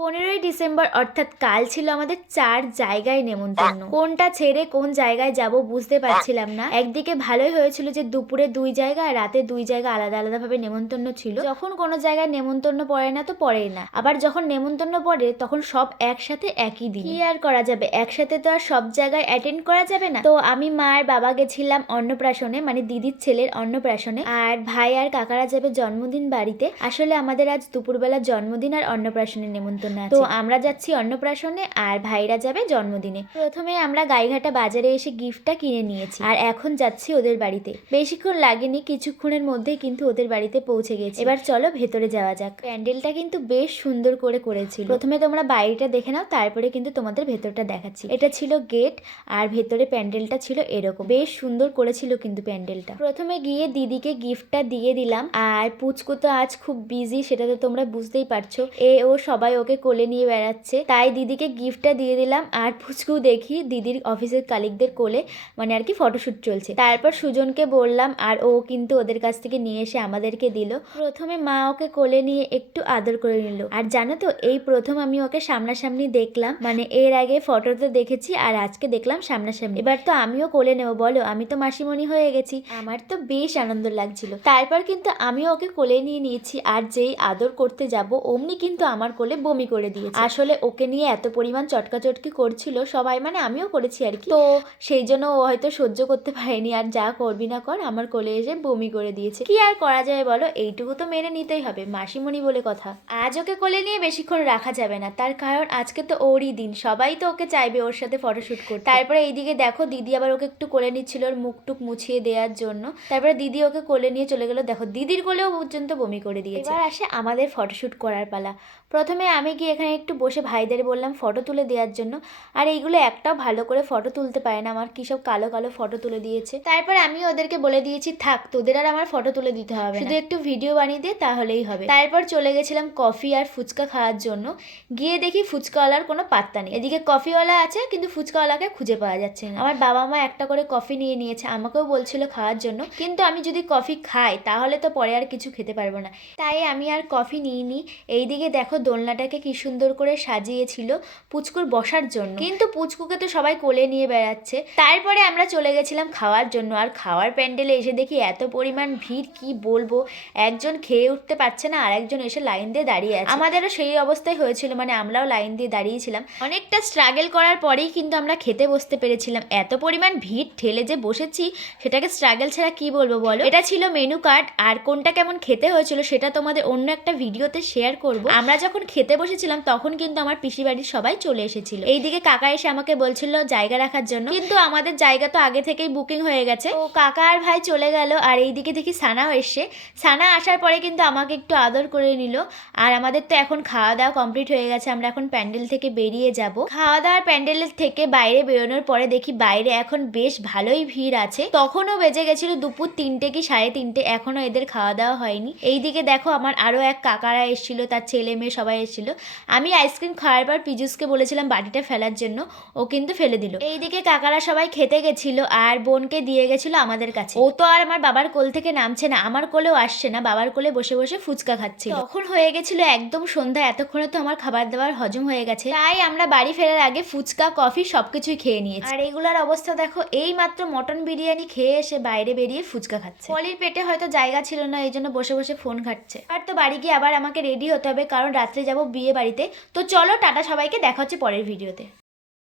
15ই December অর্থাৎ কাল ছিল আমাদের 4 জায়গায় নেমন্তন্ন। কোনটা ছেড়ে কোন জায়গায় যাব বুঝতে পারছিলাম না। একদিকে ভালোই হয়েছিল যে দুপুরে 2 জায়গা আর রাতে 2 জায়গা আলাদা আলাদা ভাবে নেমন্তন্ন ছিল। যখন কোনো জায়গায় নেমন্তন্ন পড়ে না তো পড়েই না, আবার যখন নেমন্তন্ন পড়ে তখন সব একসাথে একই দিন। কি আর করা যাবে, একসাথে তো আর সব জায়গায় অ্যাটেন্ড করা যাবে না। তো আমি মা আর বাবা গেছিলাম অন্নপ্রাশনে, মানে দিদির ছেলের অন্নপ্রাশনে, আর ভাই আর কাকারা যাবে জন্মদিন বাড়িতে। আসলে আমাদের আজ দুপুরবেলা জন্মদিন আর অন্নপ্রাশনের নেমন্তন্ন। তো আমরা যাচ্ছি অন্নপ্রাশনে আর ভাইরা যাবে জন্মদিনে। প্রথমে আমরা গাইঘাটা বাজারে এসে গিফটটা কিনে নিয়েছি আর এখন যাচ্ছি ওদের বাড়িতে। বেশিক্ষণ লাগেনি, কিছুক্ষণের মধ্যেই কিন্তু ওদের বাড়িতে পৌঁছে গেছি। এবার চলো ভেতরে যাওয়া যাক। প্যান্ডেলটা কিন্তু বেশ সুন্দর করে করেছিল। প্রথমে তোমরা বাইরেটা দেখে নাও, তারপরে কিন্তু তোমাদের ভেতরটা দেখাচ্ছি। এটা ছিল গেট আর ভেতরে প্যান্ডেলটা ছিল এরকম, বেশ সুন্দর করেছিল কিন্তু প্যান্ডেলটা। প্রথমে গিয়ে দিদিকে গিফটটা দিয়ে দিলাম, আর পুচকু তো আজ খুব বিজি, সেটা তো তোমরা বুঝতেই পারছো। ও সবাই ওকে কোলে নিয়ে বেড়াচ্ছে, তাই দিদিকে গিফটটা দিয়ে দিলাম। আর পুচকু দেখি দিদির অফিসের কালিকদের কোলে, মানে আর কি ফটোশুট চলছে। তারপর সুজনকে বললাম আর ও কিন্তু ওদের কাছ থেকে নিয়ে এসে আমাদেরকে দিল। প্রথমে মা ওকে কোলে নিয়ে একটু আদর করে নিল। আর জানো তো, এই প্রথম আমি ওকে সামনাসামনি দেখলাম, মানে এর আগে ফটোতে দেখেছি আর আজকে দেখলাম সামনাসামনি। এবার তো আমিও কোলে নেবো, বলো, আমি তো মাসিমণি হয়ে গেছি। আমার তো বেশ আনন্দ লাগছিল। তারপর কিন্তু আমিও ওকে কোলে নিয়ে নিয়েছি, আর যেই আদর করতে যাব অমনি কিন্তু আমার কোলে বমি করে দিয়েছে। আসলে ওকে নিয়ে এত পরিমাণ চটকাচটকি করছিল সবাই, মানে আমিও করেছি আর কি, তো সেই জন্য ও হয়তো সহ্য করতে পারেনি, আর যা করবি না কর আমার কোলে এসে বমি করে দিয়েছে। কি আর করা যায় বলো, এইটুকু তো মেনে নিতেই হবে, মাসিমণি বলে কথা। আজ ওকে কোলে নিয়ে বেশিক্ষণ রাখা যাবে না, তার কারণ আজকে তো ওরই দিন, সবাই তো ওকে চাইবে ওর সাথে ফটোশুট করতে। তারপরে এইদিকে দেখো দিদি আবার ওকে একটু কোলে নিচ্ছিল ওর মুখটুক মুছিয়ে দেওয়ার জন্য। তারপরে দিদি ওকে কোলে নিয়ে চলে গেল, দেখো দিদির কোলেও পর্যন্ত বমি করে দিয়েছে। এবার আসে আমাদের ফটোশুট করার পালা। প্রথমে আমি গিয়ে এখানে একটু বসে ভাইদের বললাম ফটো তুলে দেওয়ার জন্য, আর এইগুলো একটাও ভালো করে ফটো তুলতে পারে না, আমার কী সব কালো কালো ফটো তুলে দিয়েছে। তারপর আমি ওদেরকে বলে দিয়েছি থাক, তোদের আর আমার ফটো তুলে দিতে হবে, শুধু একটু ভিডিও বানিয়ে দে তাহলেই হবে। তারপর চলে গেছিলাম কফি আর ফুচকা খাওয়ার জন্য। গিয়ে দেখি ফুচকাওয়ালার কোনো পাত্তা নেই। এদিকে কফিওয়ালা আছে কিন্তু ফুচকাওয়ালাকে খুঁজে পাওয়া যাচ্ছে না। আমার বাবা মা একটা করে কফি নিয়ে নিয়েছে, আমাকেও বলছিল খাওয়ার জন্য, কিন্তু আমি যদি কফি খাই তাহলে তো পরে আর কিছু খেতে পারবো না, তাই আমি আর কফি নিইনি। এইদিকে দেখো দোলনাটাকে কি সুন্দর করে সাজিয়েছিল পুচকুর বসার জন্য, কিন্তু পুচকুকে তো সবাই কোলে নিয়ে বেড়াচ্ছে। তারপরে আমরা চলে গেছিলাম খাওয়ার জন্য, আর খাওয়ার প্যান্ডেলে এসে দেখি এত পরিমাণ ভিড়, কি বলবো, একজন খেয়ে উঠতে পারছে না আর একজন এসে লাইন দিয়ে দাঁড়িয়ে আছে। আমাদেরও সেই অবস্থায় হয়েছিল, মানে আমরাও লাইন দিয়ে দাঁড়িয়েছিলাম। অনেকটা স্ট্রাগল করার পরেই কিন্তু আমরা খেতে বসতে পেরেছিলাম। এত পরিমাণ ভিড় ঠেলে যে বসেছি, সেটাকে স্ট্রাগল ছাড়া কি বলবো বলো। এটা ছিল মেনু কার্ড, আর কোনটা কেমন খেতে হয়েছিল সেটা তোমাদের অন্য একটা ভিডিওতে শেয়ার করব। আমরা যখন খেতে বসেছিলাম তখন কিন্তু আমার পিসি বাড়ির সবাই চলে এসেছিল। এইদিকে কাকা এসে আমাকে বলছিল জায়গা রাখার জন্য, কিন্তু আমাদের জায়গা তো আগে থেকেই বুকিং হয়ে গেছে। তো কাকা আর ভাই চলে গেল, আর এইদিকে দেখি সানাও এসে। সানা আসার পরে কিন্তু আমাকে একটু আদর করে নিল। আর আমাদের তো এখন খাওয়া দাওয়া কমপ্লিট হয়ে গেছে, আমরা এখন প্যান্ডেল থেকে বেরিয়ে যাব। খাওয়া দাওয়ার প্যান্ডেলের থেকে বাইরে বেরোনোর পরে দেখি বাইরে এখন বেশ ভালোই ভিড় আছে। তখনও বেজে গেছিল দুপুর 3টে কি 3:30, এখনো এদের খাওয়া দাওয়া হয়নি। এইদিকে দেখো আমার আরো এক কাকারা এসেছিল, তার ছেলে মেয়ে সবাই এসেছিল। আমি আইসক্রিম খাওয়ার পর পীযুষকে বলেছিলাম বাটিটা ফেলার জন্য, ও কিন্তু ফেলে দিল। এইদিকে কাকারা সবাই খেতে গেছিল আর বোনকে দিয়ে গেছিল আমাদের কাছে। ও তো আর আমার বাবার কোল থেকে নামছে না, আমার কোলেও আসছে না, বাবার কোলে বসে বসে ফুচকা খাচ্ছে। তখন হয়ে গেছিল একদম সন্ধ্যা, এতক্ষণে তো আমার খাবার দাবার হজম হয়ে গেছে, তাই আমরা বাড়ি ফেরার আগে ফুচকা কফি সবকিছুই খেয়ে নিয়েছি। আর এগুলার অবস্থা দেখো, এই মাত্র মটন বিরিয়ানি খেয়ে এসে বাইরে বেরিয়ে ফুচকা খাচ্ছে। পলির পেটে হয়তো জায়গা ছিল না, এই জন্য বসে বসে ফোন ঘাটছে। আর তো বাড়ি গিয়ে আবার আমাকে রেডি হতে হবে, কারণ রাত্রে যাব বিয়ে বাড়িতে। তো চলো টাটা সবাইকে, দেখা হচ্ছে পরের ভিডিওতে।